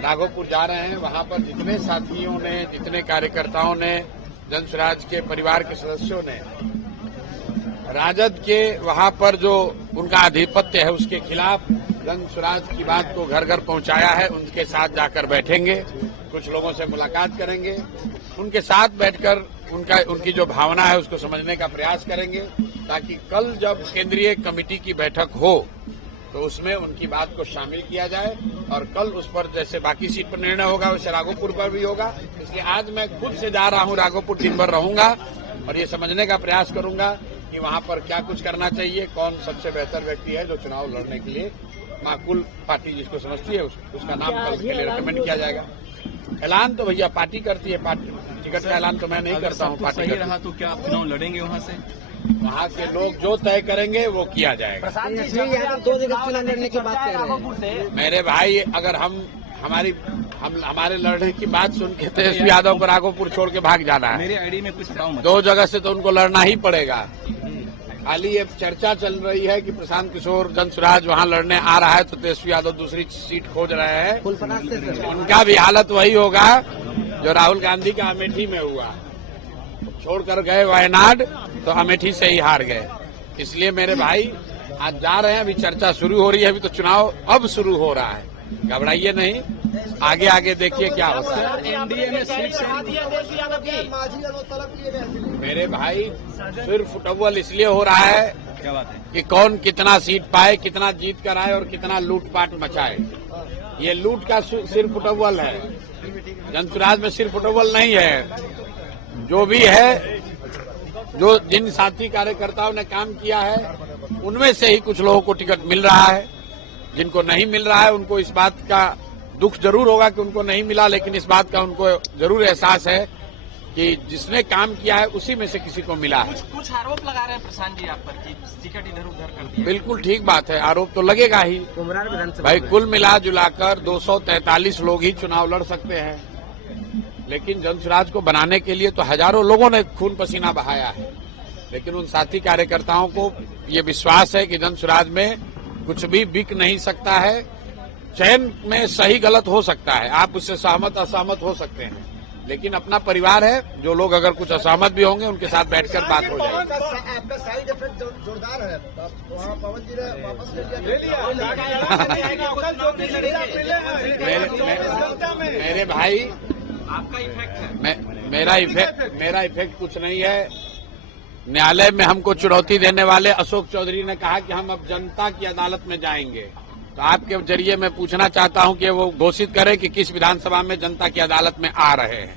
राघोपुर जा रहे हैं, वहां पर जितने साथियों ने, जितने कार्यकर्ताओं ने, जन स्वराज के परिवार के सदस्यों ने राजद के वहां पर जो उनका आधिपत्य है उसके खिलाफ जन स्वराज की बात को घर घर पहुंचाया है, उनके साथ जाकर बैठेंगे, कुछ लोगों से मुलाकात करेंगे, उनके साथ बैठकर उनकी जो भावना है उसको समझने का प्रयास करेंगे, ताकि कल जब केंद्रीय कमेटी की बैठक हो तो उसमें उनकी बात को शामिल किया जाए और कल उस पर जैसे बाकी सीट पर निर्णय होगा वैसे राघोपुर पर भी होगा। इसलिए आज मैं खुद से जा रहा हूं राघोपुर, दिन भर रहूंगा और ये समझने का प्रयास करूंगा कि वहां पर क्या कुछ करना चाहिए, कौन सबसे बेहतर व्यक्ति है जो चुनाव लड़ने के लिए माकूल पार्टी जिसको समझती है उसका नाम कल के लिए रिकमेंड किया जाएगा। ऐलान तो भैया पार्टी करती है, पार्टी टिकट का ऐलान तो मैं नहीं करता हूँ। पार्टी सही रहा तो क्या आप चुनाव लड़ेंगे वहाँ से? वहाँ के लोग जो तय करेंगे वो किया जाएगा। 2 जगह चुनाव लड़ने की बात कर रहे हैं मेरे भाई, अगर हमारे लड़ने की बात सुन के तेजस्वी यादव को राघोपुर छोड़ के भाग जाना है। मेरे आईडी में कुछ 2 जगह से तो उनको लड़ना ही पड़ेगा। खाली ये चर्चा चल रही है कि प्रशांत किशोर जन स्वराज वहाँ लड़ने आ रहा है तो तेजस्वी यादव दूसरी सीट खोज रहे हैं। उनका भी हालत वही होगा जो राहुल गांधी का अमेठी में हुआ, छोड़कर गए वायनाड तो अमेठी से ही हार गए। इसलिए मेरे भाई आज जा रहे हैं, अभी चर्चा शुरू हो रही है, अभी तो चुनाव अब शुरू हो रहा है, घबराइए नहीं, आगे आगे देखिए क्या होता है। एनडीए में सीट मेरे भाई सिर्फ फुटबॉल इसलिए हो रहा है क्या बात है कि कौन कितना सीट पाए, कितना जीत कर आए और कितना लूटपाट मचाए। ये लूट का सिर्फ फुटबॉल है, जन स्वराज में सिर्फ फुटबॉल नहीं है। जो भी है, जो जिन साथी कार्यकर्ताओं ने काम किया है उनमें से ही कुछ लोगों को टिकट मिल रहा है, जिनको नहीं मिल रहा है उनको इस बात का दुख जरूर होगा कि उनको नहीं मिला, लेकिन इस बात का उनको जरूर एहसास है कि जिसने काम किया है उसी में से किसी को मिला है। कुछ आरोप लगा रहे हैं प्रशांत जी आप पर कि टिकट इधर उधर कर दिया। बिल्कुल ठीक बात है, आरोप तो लगेगा ही भाई। कुल मिला जुलाकर 243 लोग ही चुनाव लड़ सकते हैं, लेकिन जन स्वराज को बनाने के लिए तो हजारों लोगों ने खून पसीना बहाया है। लेकिन उन साथी कार्यकर्ताओं को ये विश्वास है कि जन स्वराज में कुछ भी बिक नहीं सकता है। चयन में सही गलत हो सकता है, आप उससे सहमत असहमत हो सकते हैं, लेकिन अपना परिवार है, जो लोग अगर कुछ असहमत भी होंगे उनके साथ बैठकर बात हो जाएगी। आपका साइड इफेक्ट जोरदार है, वहाँ पवन जी ने वापस ले लिया। मेरे भाई, आपका इफेक्ट है, मेरा इफेक्ट कुछ नहीं है। न्यायालय में हमको चुनौती देने वाले अशोक चौधरी ने कहा कि हम अब जनता की अदालत में जाएंगे, तो आपके जरिए मैं पूछना चाहता हूं कि वो घोषित करें कि किस विधानसभा में जनता की अदालत में आ रहे हैं।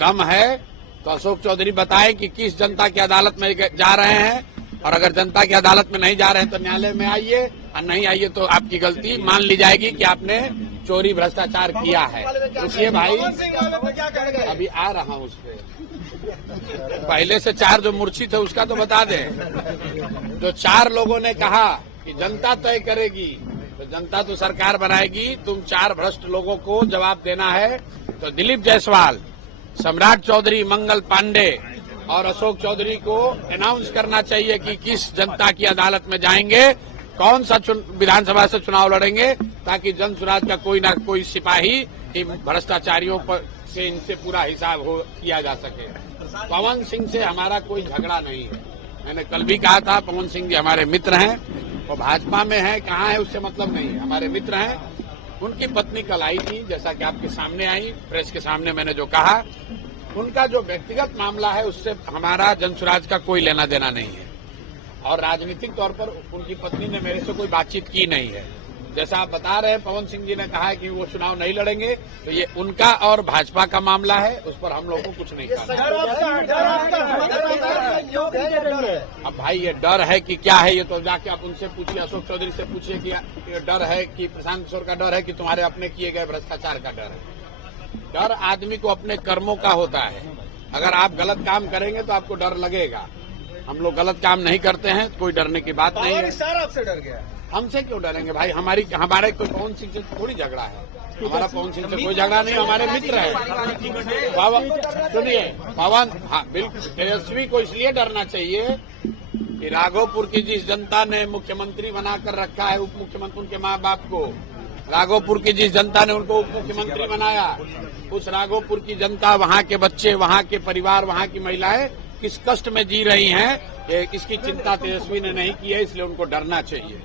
दम है तो अशोक चौधरी बताएं कि किस जनता की अदालत में जा रहे हैं, और अगर जनता की अदालत में नहीं जा रहे हैं तो न्यायालय में आइए, और नहीं आइए तो आपकी गलती मान ली जाएगी कि आपने चोरी भ्रष्टाचार किया है। इसलिए भाई अभी आ रहा हूं उस पर, पहले से 4 जो मूर्छित है उसका तो बता दें। जो 4 लोगों ने कहा कि जनता तय करेगी, तो जनता तो सरकार बनाएगी, तुम 4 भ्रष्ट लोगों को जवाब देना है। तो दिलीप जायसवाल, सम्राट चौधरी, मंगल पांडे और अशोक चौधरी को अनाउंस करना चाहिए कि किस जनता की अदालत में जाएंगे, कौन सा विधानसभा से चुनाव लड़ेंगे, ताकि जन स्वराज का कोई ना कोई सिपाही इन भ्रष्टाचारियों पर से इनसे पूरा हिसाब किया जा सके। पवन सिंह से हमारा कोई झगड़ा नहीं है, मैंने कल भी कहा था, पवन सिंह जी हमारे मित्र हैं, वो भाजपा में है, कहाँ है उससे मतलब नहीं है, हमारे मित्र हैं। उनकी पत्नी कल आई थी, जैसा कि आपके सामने आई, प्रेस के सामने मैंने जो कहा, उनका जो व्यक्तिगत मामला है उससे हमारा जन स्वराज का कोई लेना देना नहीं है, और राजनीतिक तौर पर उनकी पत्नी ने मेरे से कोई बातचीत की नहीं है। जैसा आप बता रहे हैं, पवन सिंह जी ने कहा है कि वो चुनाव नहीं लड़ेंगे, तो ये उनका और भाजपा का मामला है, उस पर हम लोग को कुछ नहीं कहना। अब भाई ये डर है कि क्या है, ये तो जाके आप उनसे पूछिए, अशोक चौधरी से पूछिए कि ये डर है कि प्रशांत किशोर का डर है कि तुम्हारे अपने किए गए भ्रष्टाचार का डर है। डर आदमी को अपने कर्मों का होता है। अगर आप गलत काम करेंगे तो आपको डर लगेगा। हम लोग गलत काम नहीं करते हैं, कोई डरने की बात नहीं है। आपसे डर गया, हमसे क्यों डरेंगे भाई? हमारे कोई पवन सिंह से थोड़ी झगड़ा है, हमारा पवन सिंह से कोई झगड़ा नहीं, हमारे मित्र है। सुनिए पवन, हाँ बिल्कुल, तेजस्वी को इसलिए डरना चाहिए कि राघोपुर की जिस जनता ने मुख्यमंत्री बनाकर रखा है, उप मुख्यमंत्री उनके माँ बाप को, राघोपुर की जिस जनता ने उनको उप मुख्यमंत्री बनाया, उस राघोपुर की जनता, वहाँ के बच्चे, वहाँ के परिवार, वहाँ की महिलाएं किस कष्ट में जी रही हैं, इसकी चिंता तेजस्वी ने नहीं की है, इसलिए उनको डरना चाहिए।